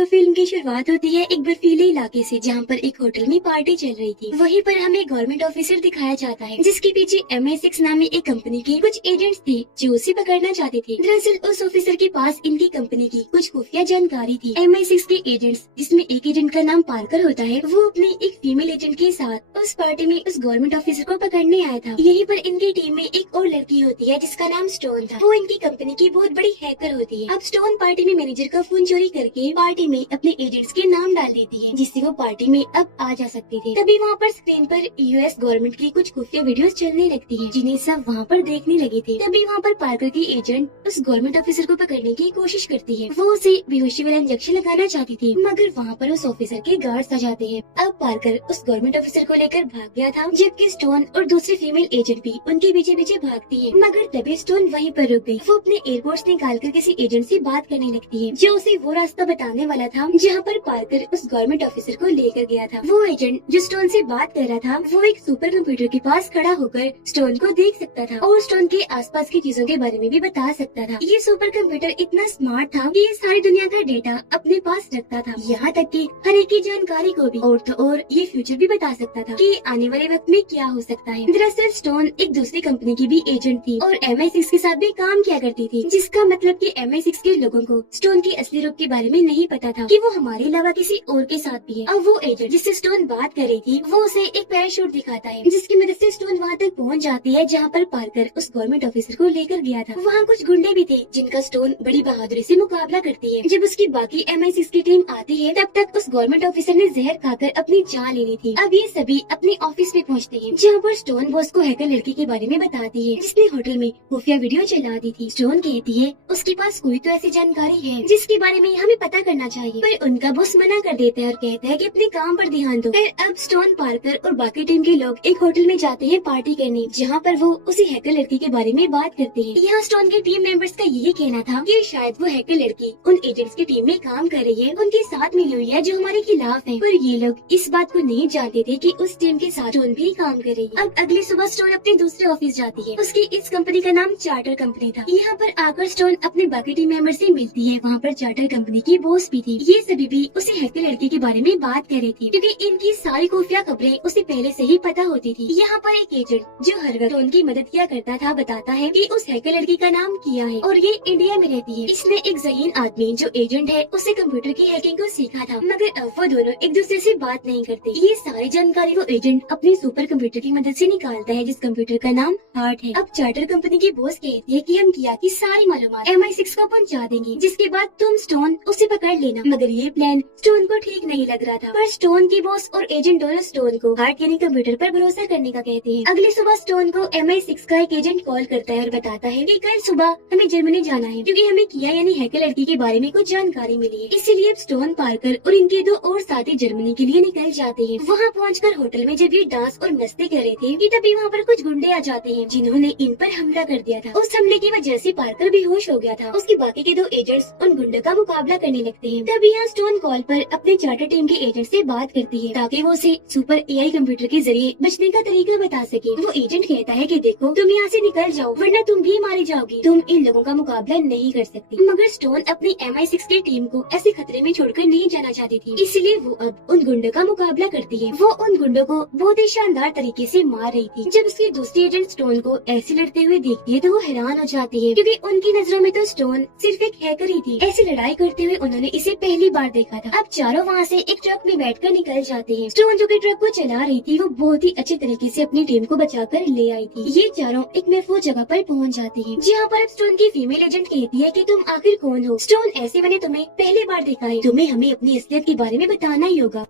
तो फिल्म की शुरुआत होती है एक बर्फीले इलाके से, जहाँ पर एक होटल में पार्टी चल रही थी। वहीं पर हमें गवर्नमेंट ऑफिसर दिखाया जाता है, जिसके पीछे MI6 नामी एक कंपनी के कुछ एजेंट्स थे जो उसे पकड़ना चाहते थे। दरअसल उस ऑफिसर के पास इनकी कंपनी की कुछ खुफिया जानकारी थी। MI6 के एजेंट्स, जिसमें एक एजेंट का नाम पार्कर होता है, वो अपने एक फीमेल एजेंट के साथ उस पार्टी में उस गवर्नमेंट ऑफिसर को पकड़ने आया था। यहीं पर इनकी टीम में एक और लड़की होती है जिसका नाम स्टोन था। वो इनकी कंपनी की बहुत बड़ी हैकर होती है। अब स्टोन पार्टी में मैनेजर का फोन चोरी करके पार्टी में अपने एजेंट्स के नाम डाल देती है, जिससे वो पार्टी में अब आ जा सकते थे। तभी वहाँ पर स्क्रीन पर US गवर्नमेंट की कुछ खुफिया वीडियोस चलने लगती हैं, जिन्हें सब वहाँ पर देखने लगे थे। तभी वहाँ पर पार्कर की एजेंट उस गवर्नमेंट ऑफिसर को पकड़ने की कोशिश करती है। वो उसे बेहोशी वाला इंजेक्शन लगाना चाहती थी, मगर वहाँ पर उस ऑफिसर के गार्ड्स आ जाते हैं। अब पार्कर उस गवर्नमेंट ऑफिसर को लेकर भाग गया था, जबकि स्टोन और दूसरी फीमेल एजेंट भी उनके पीछे पीछे भागती है। मगर तभी स्टोन वहीं पर रुक गई। वो अपने एयरपोर्ट्स निकाल कर किसी एजेंट से बात करने लगती है, जो उसे वो रास्ता बताने वाला था जहाँ पर पार्कर उस गवर्नमेंट ऑफिसर को लेकर गया था। वो एजेंट जो स्टोन से बात कर रहा था, वो एक सुपर कंप्यूटर के पास खड़ा होकर स्टोन को देख सकता था और स्टोन के आसपास की चीजों के बारे में भी बता सकता था। ये सुपर कंप्यूटर इतना स्मार्ट था कि ये सारी दुनिया का डेटा अपने पास रखता था, यहाँ तक कि हर एक की जानकारी को भी। और तो और ये फ्यूचर भी बता सकता था कि आने वाले वक्त में क्या हो सकता है। दरअसल स्टोन एक दूसरी कंपनी की भी एजेंट थी और MI6 के साथ भी काम किया करती थी, जिसका मतलब कि MI6 के लोगों को स्टोन की असली रूप के बारे में नहीं पता था कि वो हमारे अलावा किसी और के साथ भी है। अब वो एजेंट जिससे स्टोन बात कर रही थी, वो उसे एक पैराशूट दिखाता है, जिसकी मदद से स्टोन वहाँ तक पहुँच जाती है जहाँ पर पार्कर उस गवर्नमेंट ऑफिसर को लेकर गया था। वहाँ कुछ गुंडे भी थे जिनका स्टोन बड़ी बहादुरी से मुकाबला करती है। जब उसकी बाकी MI6 की टीम आती है, तब तक उस गवर्नमेंट ऑफिसर ने जहर खाकर अपनी जान ले ली थी। अब ये सभी अपने ऑफिस में पहुँचते हैं, जहाँ पर स्टोन बॉस को हैकर लड़की के बारे में बताती है, जिसने होटल में खुफिया वीडियो चला दी थी। स्टोन कहती है उसके पास कोई तो ऐसी जानकारी है जिसके बारे में हमें पता करना चाहिए, पर उनका बॉस मना कर देता है और कहता है कि अपने काम पर ध्यान दो। फिर अब स्टोन, पार्कर और बाकी टीम के लोग एक होटल में जाते हैं पार्टी करने, जहाँ पर वो उसी हैकर लड़की के बारे में बात करते हैं। यहाँ स्टोन के टीम मेंबर्स का यही कहना था कि शायद वो हैकर लड़की उन एजेंट्स की टीम में काम कर रही है, उनके साथ मिली हुई है जो हमारे खिलाफ है। पर ये लोग इस बात को नहीं जानते थे कि उस टीम के साथ स्टोन भी काम कर रही है। अब अगली सुबह स्टोन अपने दूसरे ऑफिस जाती है। उसकी इस कंपनी का नाम चार्टर कंपनी था। यहाँ पर आकर स्टोन अपने बाकी टीम मेंबर से मिलती है। वहाँ पर चार्टर कंपनी की बॉस भी थी। ये सभी भी उसी हैकर लड़की के बारे में बात कर रही थी, क्योंकि इनकी सारी खुफिया खबरें उसे पहले से ही पता होती थी। यहाँ पर एक एजेंट जो हर वक्त उनकी मदद किया करता था बताता है कि उस हैकर लड़की का नाम किया है और ये इंडिया में रहती है। इसने एक ज़हीन आदमी जो एजेंट है उसे कंप्यूटर की हैकिंग को सीखा था, मगर अब वो दोनों एक दूसरे से बात नहीं करते। ये सारी जानकारी वो एजेंट अपने सुपर कंप्यूटर की मदद से निकालता है, जिस कंप्यूटर का नाम हार्ट है। अब चार्टर कंपनी की बॉस कहती है कि हम किया की सारी मालूमात MI6 को पहुंचा देंगे, जिसके बाद तुम स्टोन उसे पकड़ लेना। मगर ये प्लान स्टोन को ठीक नहीं लग रहा था, पर स्टोन की बॉस और एजेंट दोनों स्टोन को हार्ट यानी कंप्यूटर पर भरोसा करने का कहते हैं। अगली सुबह स्टोन को MI6 का एक एजेंट कॉल करता है और बताता है कि कल सुबह हमें जर्मनी जाना है, क्योंकि हमें किया यानी हैकर लड़की के बारे में कुछ जानकारी मिली है। इसीलिए स्टोन, पार्कर और इनके दो और साथी जर्मनी के लिए निकल जाते हैं। वहाँ पहुंचकर होटल में जब ये डांस और मस्ती कर रहे थे कि तभी वहाँ पर कुछ गुंडे आ जाते हैं, जिन्होंने इन पर हमला कर दिया था। उस हमले की वजह से पार्कर बेहोश हो गया था। उसके बाकी के दो एजेंट्स उन गुंडों का मुकाबला करने लगते हैं। तभी यहाँ स्टोन कॉल पर अपने चार्टर टीम के एजेंट से बात करती है, ताकि वो उसे सुपर AI कंप्यूटर के जरिए बचने का तरीका बता सके। वो एजेंट कहता है कि देखो, तुम यहाँ से निकल जाओ वरना तुम भी मारी जाओगी। तुम इन लोगों का मुकाबला नहीं कर सकती। मगर स्टोन अपनी MI6 की टीम को ऐसे खतरे में छोड़कर नहीं जाना चाहती थी, इसलिए वो अब उन गुंडों का मुकाबला करती है। वो उन गुंडों को बहुत ही शानदार तरीके से मार रही थी। जब उसकी दूसरी एजेंट स्टोन को ऐसे लड़ते हुए देखती है तो वो हैरान हो जाती है, क्योंकि उनकी नजरों में तो स्टोन सिर्फ एक हैकर ही थी। ऐसी लड़ाई करते हुए उन्होंने इसे पहली बार देखा था। अब चारों वहाँ से एक ट्रक में बैठकर निकल जाते हैं। स्टोन जो कि ट्रक को चला रही थी, वो बहुत ही अच्छे तरीके से अपनी टीम को बचाकर ले आई थी। ये चारों एक महफूज जगह पर पहुँच जाते हैं, जहाँ पर अब स्टोन की फीमेल एजेंट कहती है कि तुम आखिर कौन हो? स्टोन, ऐसे मैंने तुम्हें पहली बार देखा है, तुम्हें हमें अपनी असलियत के बारे में बताना ही होगा।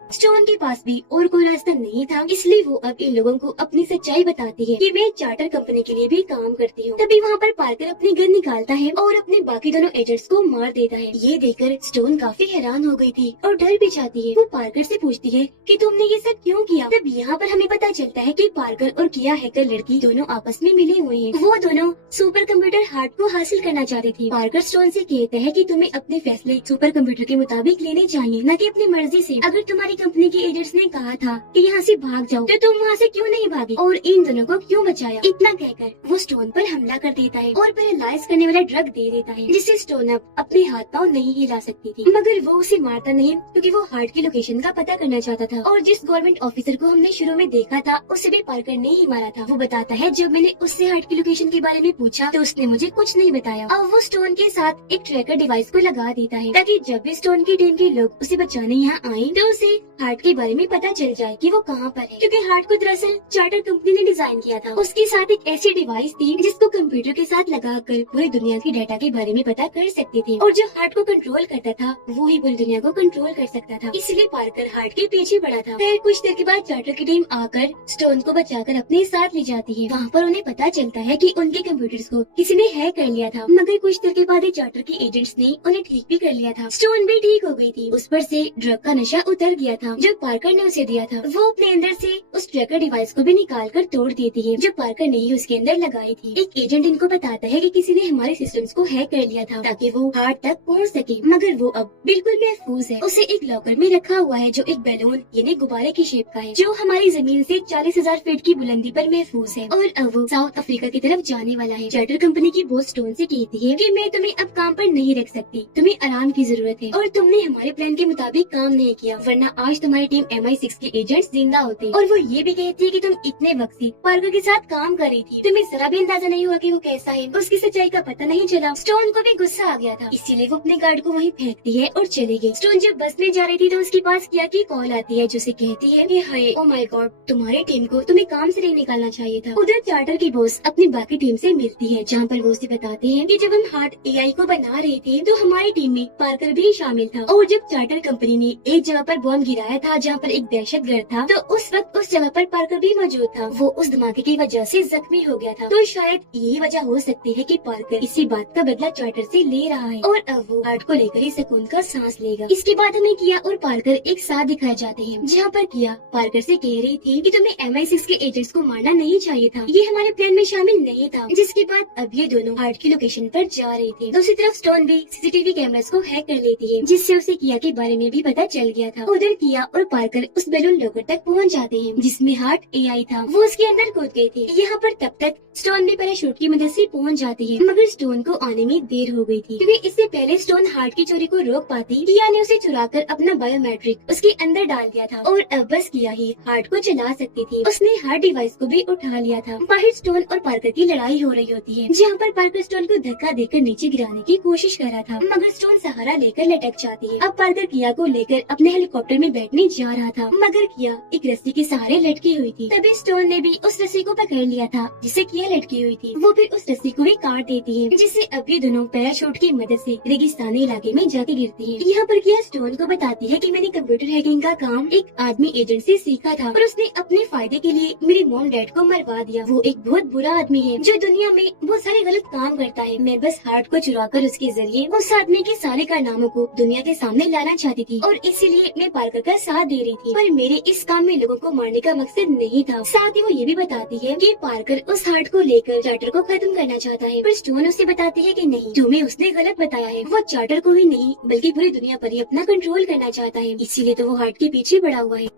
स्टोन के पास भी और कोई रास्ता नहीं था, इसलिए वो अब इन लोगों को अपनी सच्चाई बताती है कि मैं चार्टर कंपनी के लिए भी काम करती हूँ। तभी वहाँ पर पार्कर अपनी गन निकालता है और अपने बाकी दोनों एजेंट्स को मार देता है। ये देखकर स्टोन काफी हैरान हो गई थी और डर भी जाती है। वो पार्कर से पूछती है कि तुमने ये सब क्यों किया? तब यहाँ पर हमें पता चलता है कि पार्कर और किया हैकर लड़की दोनों आपस में मिले हुए हैं। वो दोनों सुपर कंप्यूटर हार्ट को हासिल करना चाहती थी। पार्कर स्टोन से कहता है कि तुम्हें अपने फैसले सुपर कंप्यूटर के मुताबिक लेने चाहिए, न कि अपनी मर्जी से। अगर तुम्हारी हमारी कंपनी के एजेंट्स ने कहा था कि यहाँ से भाग जाओ, तो तुम वहाँ से क्यों नहीं भागे और इन दोनों को क्यों बचाया। इतना कहकर वो स्टोन पर हमला कर देता है और पैरालाइज करने वाला ड्रग दे देता है, जिससे स्टोन अब अपने हाथ पाँव नहीं हिला सकती थी। मगर वो उसे मारता नहीं, क्योंकि वो हार्ट की लोकेशन का पता करना चाहता था और जिस गवर्नमेंट ऑफिसर को हमने शुरू में देखा था उसे भी पार्कर ने ही मारा था। वो बताता है जब मैंने उससे हार्ट की लोकेशन के बारे में पूछा तो उसने मुझे कुछ नहीं बताया। अब वो स्टोन के साथ एक ट्रैकर डिवाइस को लगा देता है ताकि जब भी स्टोन की टीम के लोग उसे बचाने यहाँ आए तो उसे हार्ट के बारे में पता चल जाए कि वो कहाँ पर है, क्योंकि हार्ट को दरअसल चार्टर कंपनी ने डिजाइन किया था। उसके साथ एक ऐसी डिवाइस थी जिसको कंप्यूटर के साथ लगाकर पूरी दुनिया की डाटा के बारे में पता कर सकते थे और जो हार्ट को कंट्रोल करता था वो ही पूरी दुनिया को कंट्रोल कर सकता था। इसलिए पार्कर हार्ट के पीछे पड़ा था। फिर कुछ देर के बाद चार्टर की टीम आकर स्टोन को बचाकर अपने साथ ले जाती है। वहाँ पर उन्हें पता चलता है कि उनके कंप्यूटर्स को किसी ने हैक कर लिया था, मगर कुछ देर के बाद ही चार्टर के एजेंट्स ने उन्हें ठीक भी कर लिया था। स्टोन भी ठीक हो गई थी, उस पर से ड्रग का नशा उतर गया था जो पार्कर ने उसे दिया था। वो अपने अंदर से उस ट्रैकर डिवाइस को भी निकाल कर तोड़ देती है जो पार्कर ने ही उसके अंदर लगाई थी। एक एजेंट इनको बताता है कि किसी ने हमारे सिस्टम्स को हैक कर लिया था ताकि वो हार्ट तक पहुंच सके, मगर वो अब बिल्कुल महफूज है। उसे एक लॉकर में रखा हुआ है जो एक बैलून यानी गुब्बारे की शेप का है, जो हमारी जमीन से 40,000 फीट की बुलंदी पर महफूज है और अब वो साउथ अफ्रीका की तरफ जाने वाला है। चार्टर कंपनी की बॉस स्टोन से कहती है कि मैं तुम्हें अब काम पर नहीं रख सकती, तुम्हें आराम की जरूरत है और तुमने हमारे प्लान के मुताबिक काम नहीं किया, वरना आज तुम्हारी टीम MI6 के एजेंट्स जिंदा होते। और वो ये भी कहती है कि तुम इतने वक्त से पार्कर के साथ काम कर रही थी, तुम्हें जरा भी अंदाजा नहीं हुआ कि वो कैसा है, उसकी सच्चाई का पता नहीं चला। स्टोन को भी गुस्सा आ गया था, इसीलिए वो अपने गार्ड को वहीं फेंकती है और चली गई। स्टोन जब बस में जा रही थी तो उसके पास किया की कॉल आती है जो उसे कहती है कि हाय ओ माय गॉड, तुम्हारी टीम को तुम्हें काम से नहीं निकालना चाहिए था। उधर चार्टर की बॉस अपनी बाकी टीम से मिलती है, जहाँ पर वो उसे बताते हैं कि जब हम हार्ट AI को बना रहे थे तो हमारी टीम में पार्कर भी शामिल था और जब चार्टर कंपनी ने एक जगह पर बॉम्ब गिराया था जहाँ पर एक दहशतगर्द था तो उस वक्त उस जगह पर पार्कर भी मौजूद था। वो उस धमाके की वजह से जख्मी हो गया था, तो शायद यही वजह हो सकती है कि पार्कर इसी बात का बदला चार्टर से ले रहा है और अब वो हार्ट को लेकर ही सुकून का सांस लेगा। इसके बाद हमें किया और पार्कर एक साथ दिखाए जाते हैं, जहाँ पर किया पार्कर से कह रही थी कि तुम्हें MI6 के एजेंट्स को मारना नहीं चाहिए था, ये हमारे प्लान में शामिल नहीं था। जिसके बाद अब ये दोनों हार्ट की लोकेशन पर जा रही थी। दूसरी तरफ स्टोन भी CCTV कैमरास को हैक कर लेती है, जिससे उसे किया के बारे में भी पता चल गया था। उधर किया और पार्कर उस बैलून लॉकर तक पहुंच जाते हैं जिसमें हार्ट AI था, वो उसके अंदर कूद गई थी। यहाँ पर तब तक स्टोन भी पैराशूट की मदद से पहुंच जाती है, मगर स्टोन को आने में देर हो गई थी, क्योंकि इससे पहले स्टोन हार्ट की चोरी को रोक पाती किया ने उसे चुराकर अपना बायोमेट्रिक उसके अंदर डाल दिया था और अब बस किया ही हार्ट को चला सकती थी। उसने हार्ट डिवाइस को भी उठा लिया था। बाहर स्टोन और पार्कर की लड़ाई हो रही होती है, जहाँ पर पार्कर स्टोन को धक्का देकर नीचे गिराने की कोशिश कर रहा था, मगर स्टोन सहारा लेकर लटक जाती है। अब पार्कर किया को लेकर अपने हेलीकॉप्टर में बैठने जा रहा था, मगर किया एक रस्सी के सहारे लटकी हुई थी। तभी स्टोन ने भी उस रस्सी को पकड़ लिया था जिसे किया लटकी हुई थी। वो फिर उस रस्सी को भी काट देती है, जिससे अब ये दोनों पैराशूट की मदद से रेगिस्तानी इलाके में जाके गिरती है। यहाँ पर किया स्टोन को बताती है कि मैंने कंप्यूटर हैकिंग का काम एक आदमी एजेंट से सीखा था और उसने अपने फायदे के लिए मेरे मॉम डैड को मरवा दिया। वो एक बहुत बुरा आदमी है जो दुनिया में बहुत सारे गलत काम करता है। मैं बस हार्ट को चुराकर उसके जरिए उस आदमी के सारे कारनामों को दुनिया के सामने लाना चाहती थी और इसीलिए मैं पार्कर का साथ दे रही थी, पर मेरे इस काम में लोगों को मारने का मकसद नहीं था। साथ ही वो ये भी बताती है कि पार्कर उस हार्ट को लेकर चार्टर को खत्म करना चाहता है, पर स्टोन उसे बताती है कि नहीं, तुम्हें उसने गलत बताया है। वो चार्टर को ही नहीं बल्कि पूरी दुनिया पर ही अपना कंट्रोल करना चाहता है, इसीलिए तो वो हार्ट के पीछे पड़ा हुआ है।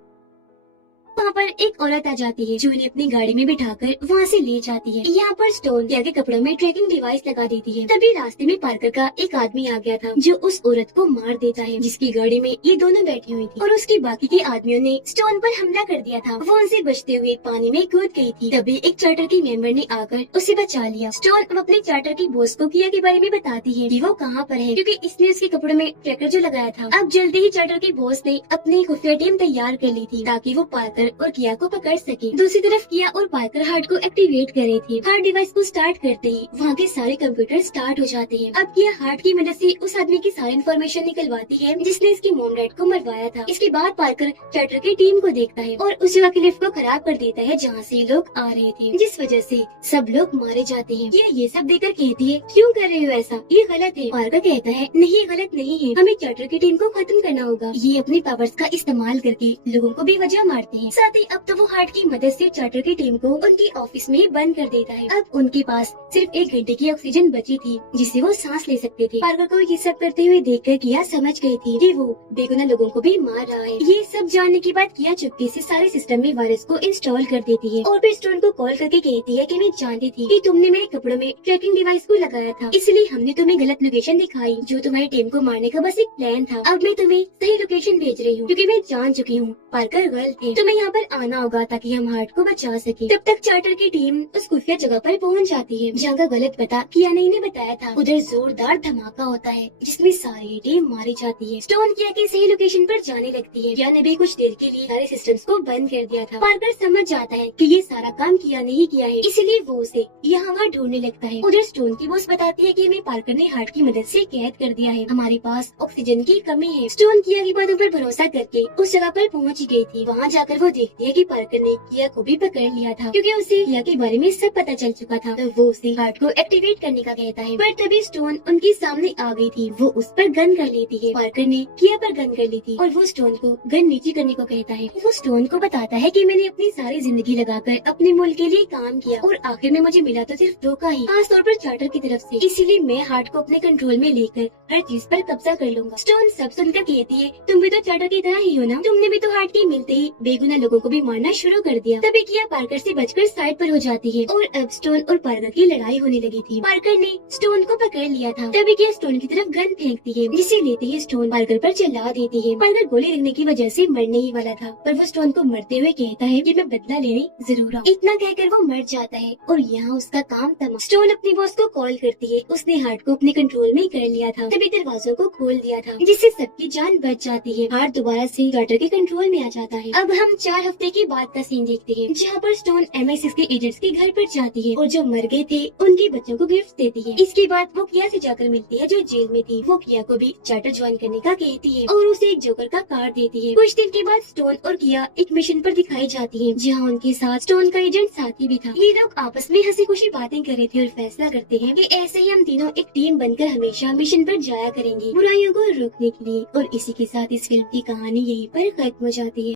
वहाँ पर एक औरत आ जाती है जो उन्हें अपनी गाड़ी में बिठाकर वहाँ से ले जाती है। यहाँ पर स्टोन के कपड़ों में ट्रैकिंग डिवाइस लगा देती है। तभी रास्ते में पार्कर का एक आदमी आ गया था जो उस औरत को मार देता है, जिसकी गाड़ी में ये दोनों बैठी हुई थी और उसके बाकी के आदमियों ने स्टोन पर हमला कर दिया था। वो उनसे बचते हुए पानी में कूद गई थी। तभी एक चार्टर की मेंबर ने आकर उसे बचा लिया। स्टोन अब अपने चार्टर की बॉस को किया के बारे में बताती है कि वो कहाँ पर है, क्योंकि इसने उसके कपड़ों में ट्रैकर जो लगाया था। अब जल्दी ही चार्टर की बॉस ने अपनी खुफिया टीम तैयार कर ली थी ताकि वो पार्कर और किया को पकड़ सके। दूसरी तरफ किया और पार्कर हार्ट को एक्टिवेट कर रही थी। हार्ट डिवाइस को स्टार्ट करते ही वहाँ के सारे कंप्यूटर स्टार्ट हो जाते हैं। अब किया हार्ट की मदद से उस आदमी की सारी इन्फॉर्मेशन निकलवाती है जिसने इसके मॉम डैड को मरवाया था। इसके बाद पार्कर चार्टर की टीम को देखता है और उस जगह की लिफ्ट को खराब कर देता है जहाँ से लोग आ रहे थे, जिस वजह से सब लोग मारे जाते हैं। ये सब देखकर कहती है क्यों कर रहे हो ऐसा, ये गलत है। पार्कर कहता है नहीं, गलत नहीं है, हमें चार्टर की टीम को खत्म करना होगा। ये अपने पावर्स का इस्तेमाल करके लोगों को भी वजह मारते हैं। साथ ही अब तो वो हार्ट की मदद से चार्टर की टीम को उनकी ऑफिस में ही बंद कर देता है। अब उनके पास सिर्फ 1 घंटे की ऑक्सीजन बची थी जिससे वो सांस ले सकते थे। पार्कर को ये सब करते हुए देखकर किया समझ गई थी कि वो बेगुनाह लोगों को भी मार रहा है। ये सब जानने के बाद किया चुपके से सारे सिस्टम में वायरस को इंस्टॉल कर देती है और फिर स्टोन को कॉल करके कहती है कि मैं जानती थी कि तुमने मेरे कपड़ों में ट्रैकिंग डिवाइस को लगाया था, इसलिए हमने तुम्हें गलत लोकेशन दिखाई जो तुम्हारी टीम को मारने का बस एक प्लान था। अब मैं तुम्हें सही लोकेशन भेज रही हूँ क्योंकि मैं जान चुकी हूँ पार्कर गलत है। तुम्हें यहाँ पर आना होगा ताकि हम हार्ट को बचा सके। तब तक चार्टर की टीम उस खुफिया जगह पर पहुँच जाती है जहाँ का गलत पता किया ने बताया था। उधर जोरदार धमाका होता है जिसमें सारी टीम मारी जाती है। स्टोन किया की सही लोकेशन पर जाने लगती है। किया ने भी कुछ देर के लिए सारे सिस्टम्स को बंद कर दिया था। पार्कर समझ जाता है कि ये सारा काम किया नहीं किया है, इसलिए वो उसे यहाँ वहाँ ढूंढने लगता है। उधर स्टोन की बॉस बताती है कि हमें पार्कर ने हार्ट की मदद से कैद कर दिया है, हमारे पास ऑक्सीजन की कमी है। स्टोन किया की बातों पर भरोसा करके उस जगह पर पहुँच गई थी। वहाँ जाकर वो देखती है कि पार्कर ने किया को भी पकड़ लिया था क्योंकि उसे किया के बारे में सब पता चल चुका था। तो वो उसे हार्ट को एक्टिवेट करने का कहता है, पर तभी स्टोन उनके सामने आ गई थी। वो उस पर गन कर लेती है। पार्कर ने किया पर गन कर ली थी और वो स्टोन को गन नीचे करने को कहता है। वो स्टोन को बताता है कि मैंने अपनी सारी जिंदगी लगाकर अपने मुल्क के लिए काम किया और आखिर में मुझे मिला तो सिर्फ धोखा ही, खास तौर पर चार्टर की तरफ से। इसीलिए मैं हार्ट को अपने कंट्रोल में लेकर हर चीज पर कब्जा कर लूंगा। स्टोन सब सुनकर कहती है, तुम भी तो चार्टर की तरह ही हो ना, तुमने भी तो हार्ट के मिलते ही बेगुनाह लोगों को भी मारना शुरू कर दिया। तभी किया पार्कर से बचकर साइड पर हो जाती है और अब स्टोन और पार्कर की लड़ाई होने लगी थी। पार्कर ने स्टोन को पकड़ लिया था। तभी किया स्टोन की तरफ गन फेंकती है जिसे लेते ही स्टोन पार्कर पर चिल्ला देती है। पार्कर गोली लगने की वजह से मरने ही वाला था, पर वो स्टोन को मरते हुए कहता है कि मैं बदला लेने जरूर आऊं। इतना कहकर वो मर जाता है और यहाँ उसका काम तमाम। स्टोन अपनी बॉस को कॉल करती है। उसने हार्ट को अपने कंट्रोल में कर लिया था, तभी दरवाजों को खोल दिया था जिससे सबकी जान बच जाती है। हार्ट दोबारा से चार्टर के कंट्रोल में आ जाता है। अब हम 4 हफ्ते के बाद का सीन देखते हैं जहाँ पर स्टोन MI6 के एजेंट्स के घर पर जाती है और जो मर गए थे उनके बच्चों को गिफ्ट देती है। इसके बाद वो किया से जाकर मिलती है जो जेल में थी। वो किया को भी चार्टर ज्वाइन करने का कहती है और उसे एक जोकर का कार्ड देती है। कुछ दिन के बाद स्टोन और किया एक मिशन पर दिखाई जाती है जहाँ उनके साथ स्टोन का एजेंट साथी भी था। ये लोग आपस में हंसी खुशी बातें कर रहे थे और फैसला करते हैं कि ऐसे ही हम तीनों एक टीम बनकर हमेशा मिशन पर जाया करेंगे बुराइयों को रोकने के लिए। और इसी के साथ इस फिल्म की कहानी यहीं पर खत्म हो जाती है।